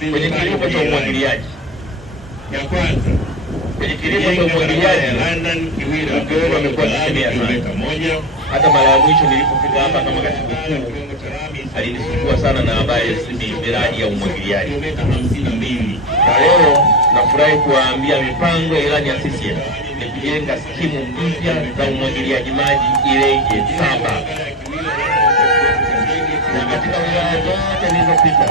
kwenye kilimo cha umwagiliaji. Ya kwanza, kwenye kilimo cha umwagiliaji London Kiwira amekuwa akisemea moja. Hata mara ya mwisho nilipofika hapa kama katibu mkuu alinisumbua sana na habari ya miradi ya umwagiliaji. Na leo nafurahi kuwaambia mipango ya ilani ya CCM ni kujenga skimu mpya za umwagiliaji maji Ileje 7. Na katika wilaya zote zilizopita,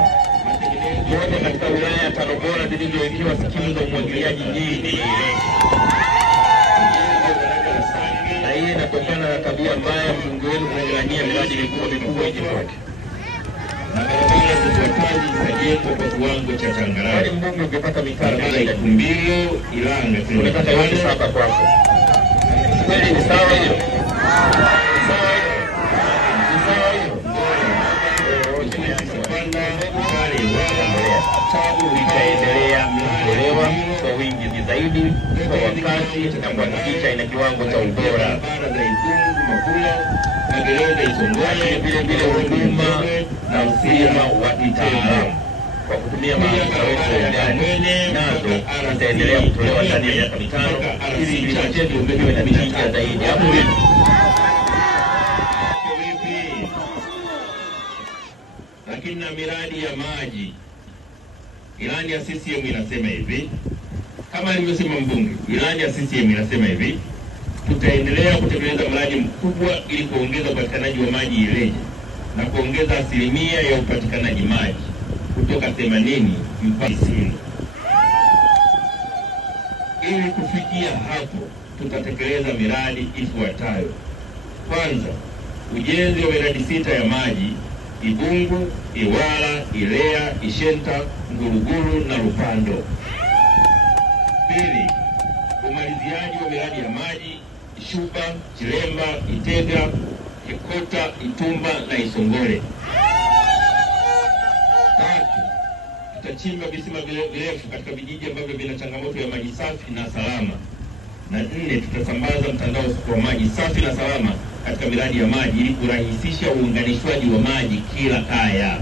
moja katika wilaya 5 bora zilizowekewa skimu za umwagiliaji nyingi. Na hii inatokana na tabia mbaya mbunge wenu kung'ang'ania miradi mikubwa ije kwake. Na barabara zifuatazo zitajengwa kwa kiwango cha changarawe. Mbunge ukipata mitaro ya Ikumbilo, Ilanga, unataka yote 7 kwako. Kweli ni sawa hiyo? Itaendelea kutolewa kwa wingi zaidi kwa wakati na kuhakikisha ina kiwango cha ubora. Vile vile huduma na usalama wa kitaalamu kwa kutumia maafisa wetu wa ndani nazo itaendelea kutolewa ndani ya miaka 5 ili kilimo chetu kiwe na tija zaidi. Hapo lakini na miradi ya maji, ilani ya CCM inasema hivi, kama alivyosema mbunge, ilani ya CCM inasema hivi, tutaendelea kutekeleza mradi mkubwa ili kuongeza upatikanaji wa maji Ileje na kuongeza asilimia ya upatikanaji maji kutoka 80 mpaka 90. Ili kufikia hapo, tutatekeleza miradi ifuatayo. Kwanza, ujenzi wa miradi 6 ya maji Ibungu, Iwala, Ilea, Ishenta, Nguruguru na Rupando. Pili, umaliziaji wa miradi ya maji Shuba, Chilemba, Itega, Ikota, Itumba na Isongole. Tatu, tutachimba visima virefu katika vijiji ambavyo vina changamoto ya maji safi na salama. Na 4, tutasambaza mtandao wa maji safi na salama katika miradi ya maji ili kurahisisha uunganishwaji wa maji kila kaya.